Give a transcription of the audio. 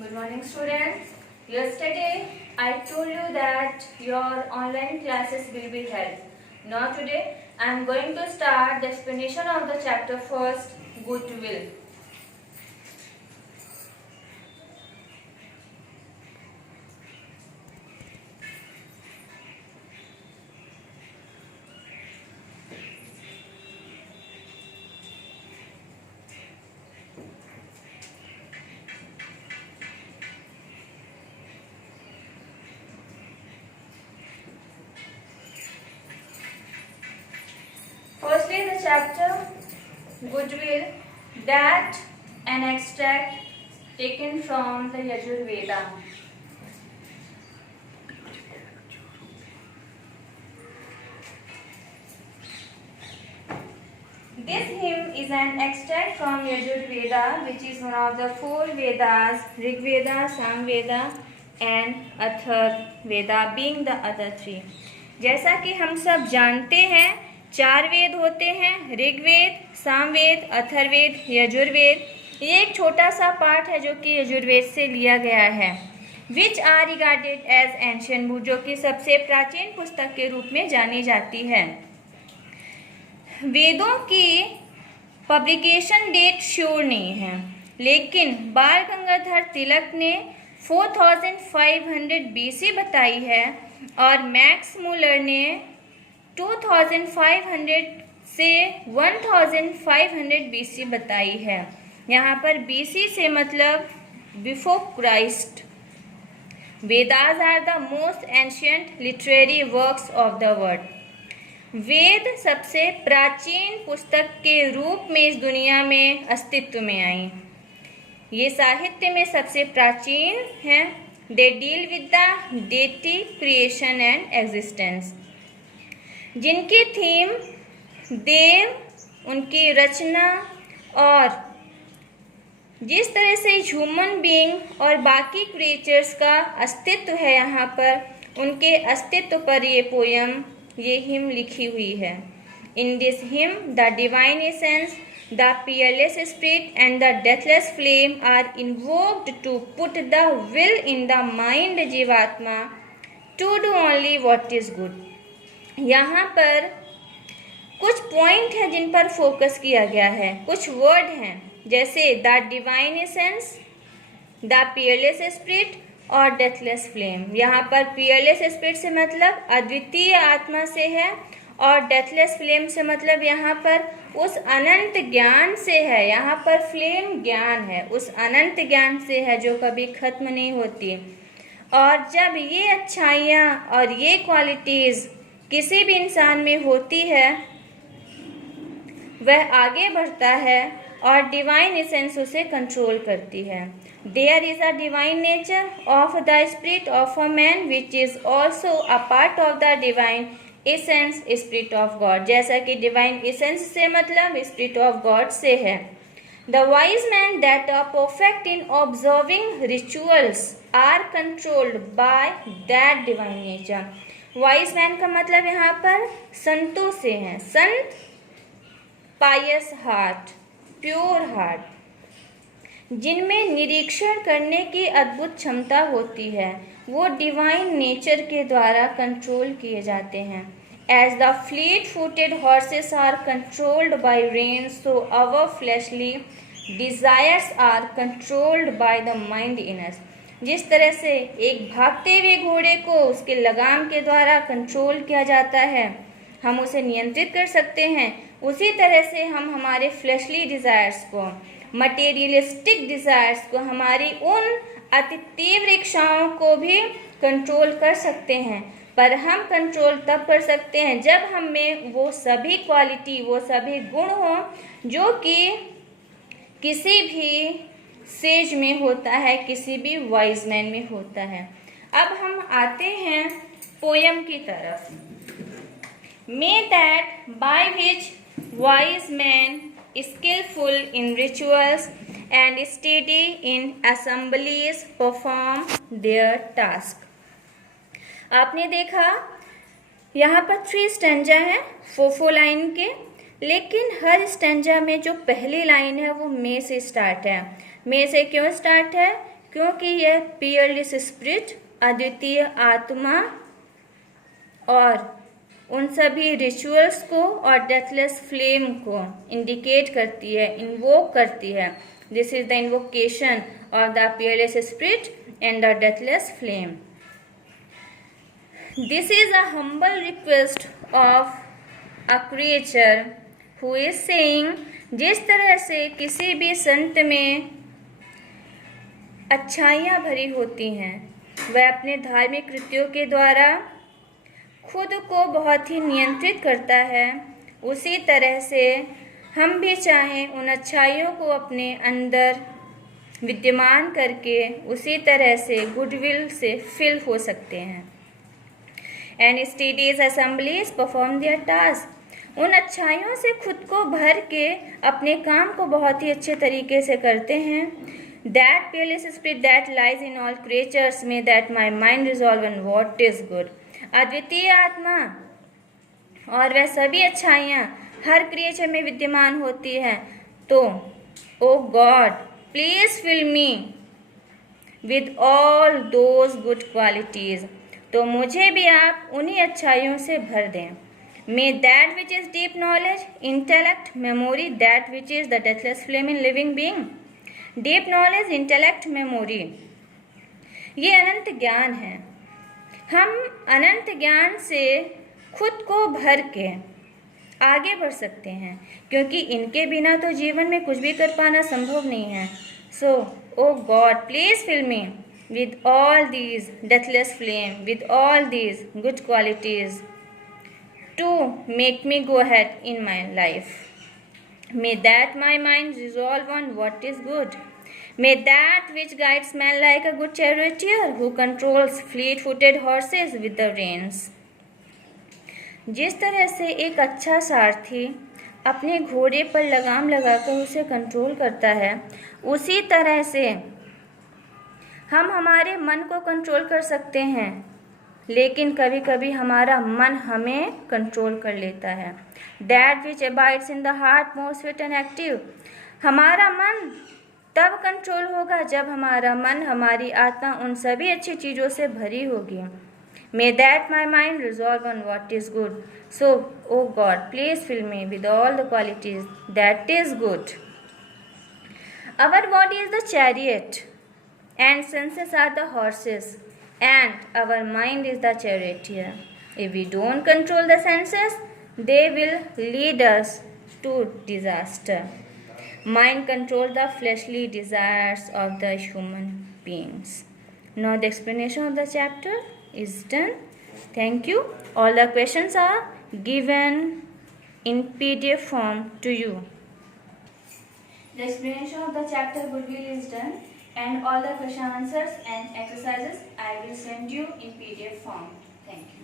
Good morning, students. Yesterday, I told you that your online classes will be held. Now today, I am going to start the explanation of the chapter first, Goodwill. Firstly, the chapter Goodwill, that an extract taken from the Yajurveda. This hymn is an extract from Yajurveda, which is one of the four Vedas, Rig Veda, Samveda and Atharvaveda, being the other three. जैसा कि हम सब जानते हैं, चार वेद होते हैं, ऋग्वेद, सामवेद, अथर्ववेद, यजुर्वेद। ये एक छोटा सा पार्ट है जो कि यजुर्वेद से लिया गया है। Which are regarded as ancient book, जो कि सबसे प्राचीन पुस्तक के रूप में जानी जाती है। वेदों की पब्लिकेशन डेट श्योर नहीं है, लेकिन बाल गंगाधर तिलक ने 4500 BC बताई है और मैक्स मूलर ने 2500 से 1500 BC बताई है। यहाँ पर BC से मतलब before Christ. Vedas are the most ancient literary works of the world. Veda सबसे प्राचीन पुस्तक के रूप में इस दुनिया में अस्तित्व में आई। ये साहित्य में सबसे प्राचीन हैं। They deal with the deity, creation and existence. जिनकी थीम देव, उनकी रचना और जिस तरह से ह्यूमन बीइंग और बाकी क्रिएचर्स का अस्तित्व है, यहाँ पर उनके अस्तित्व पर ये पोयम, ये हिम लिखी हुई है। In this hymn the divine essence, the peerless spirit and the deathless flame are invoked to put the will in the mind jivatma to do only what is good. यहाँ पर कुछ पॉइंट हैं जिन पर focus किया गया है, कुछ वर्ड हैं जैसे the divine essence, the peerless spirit और डेथलेस फ्लेम। यहाँ पर पियरलेस स्पिरिट से मतलब अद्वितीय आत्मा से है और डेथलेस फ्लेम से मतलब यहाँ पर उस अनंत ज्ञान से है। यहाँ पर फ्लेम ज्ञान है, उस अनंत ज्ञान से है जो कभी खत्म नहीं होती। और जब ये अच्छाइयाँ और ये क्वालिटीज़ किसी भी इंसान में होती है, वह आगे बढ़ता है और डिवाइन एसेंस उसे कंट्रोल करती है। There is a divine nature of the spirit of a man which is also a part of the divine essence, spirit of God. जैसा कि डिवाइन एसेंस से मतलब स्पिरिट ऑफ गॉड से है। The wise man that are perfect in observing rituals are controlled by that divine nature. Wise man का मतलब यहाँ पर संतों से है। संत पायस हार्ट, प्योर हार्ट, जिनमें निरीक्षण करने की अद्भुत क्षमता होती है, वो डिवाइन नेचर के द्वारा कंट्रोल किए जाते हैं। As the fleet footed horses are controlled by rein, so our fleshly desires are controlled by the mind in us. जिस तरह से एक भागते हुए घोड़े को उसके लगाम के द्वारा कंट्रोल किया जाता है, हम उसे नियंत्रित कर सकते हैं, उसी तरह से हम हमारे फ्लैशली डिज़ायर्स को, मटेरियलिस्टिक डिज़ायर्स को, हमारी उन अति तीव्र इच्छाओं को भी कंट्रोल कर सकते हैं। पर हम कंट्रोल तब कर सकते हैं जब हम में वो सभी क्वालिटी, वो सभी गुण हों जो कि किसी भी सेज में होता है, किसी भी वाइज मैन में होता है। अब हम आते हैं पोयम की तरफ। May that by which wise men, skillful in rituals and steady in assemblies, perform their task। आपने देखा यहाँ पर 3 स्टैंजा हैं 4 लाइन के, लेकिन हर स्टैंजा में जो पहली लाइन है वो मे से स्टार्ट है। मे से क्यों स्टार्ट है? क्योंकि यह पीयरलेस स्पिरिट, अद्वितीय आत्मा और उन सभी रिचुअल्स को और डेथलेस फ्लेम को इंडिकेट करती है, इन्वोक करती है. This is the invocation of the peerless spirit and the deathless flame. This is a humble request of a creature who is saying, जिस तरह से किसी भी संत में अच्छाइयाँ भरी होती हैं, वह अपने धार्मिक कृत्यों के द्वारा खुद को बहुत ही नियंत्रित करता है, उसी तरह से हम भी चाहें उन अच्छाइयों को अपने अंदर विद्यमान करके उसी तरह से गुडविल से फिल हो सकते हैं. And studies assemblies perform there task. उन अच्छाइयों से खुद को भर के अपने काम को बहुत ही अच्छे तरीके से करते हैं. That peerless spirit that lies in all creatures, may that my mind resolve on what is good. अद्वितीय आत्मा और वह सभी अच्छाइयाँ हर क्रिएचर में विद्यमान होती हैं. तो O God, please fill me with all those good qualities. तो मुझे भी आप उन्हीं अच्छाइयों से भर दें. May that which is deep knowledge, intellect, memory, that which is the deathless flame in living being. Deep knowledge, intellect, memory, ये अनंत ज्ञान है. हम अनंत ज्ञान से खुद को भर के आगे बढ़ सकते हैं, क्योंकि इनके बिना तो जीवन में कुछ भी कर पाना संभव नहीं है. So O God, please fill me with all these deathless flame, with all these good qualities to make me go ahead in my life. May that my mind resolve on what is good. May that which guides man like a good charioteer who controls fleet-footed horses with the reins. जिस तरह से एक अच्छा सारथी अपने घोड़े पर लगाम लगाकर उसे कंट्रोल करता है, उसी तरह से हम हमारे मन को कंट्रोल कर सकते हैं, लेकिन कभी कभी हमारा मन हमें कंट्रोल कर लेता है. That which abides in the heart most fit and active. हमारा मन तब कंट्रोल होगा जब हमारा मन, हमारी आत्मा उन सभी अच्छी चीज़ों से भरी होगी. May that my mind resolve on what is good. So, oh God, please fill me with all the qualities that is good. Our body is the chariot, and senses are the horses, and our mind is the charioteer. If we don't control the senses, they will lead us to disaster. Mind controls the fleshly desires of the human beings. Now the explanation of the chapter is done. Thank you. All the questions are given in PDF form to you. The explanation of the chapter Goodwill is done, and all the question answers and exercises I will send you in PDF form. Thank you.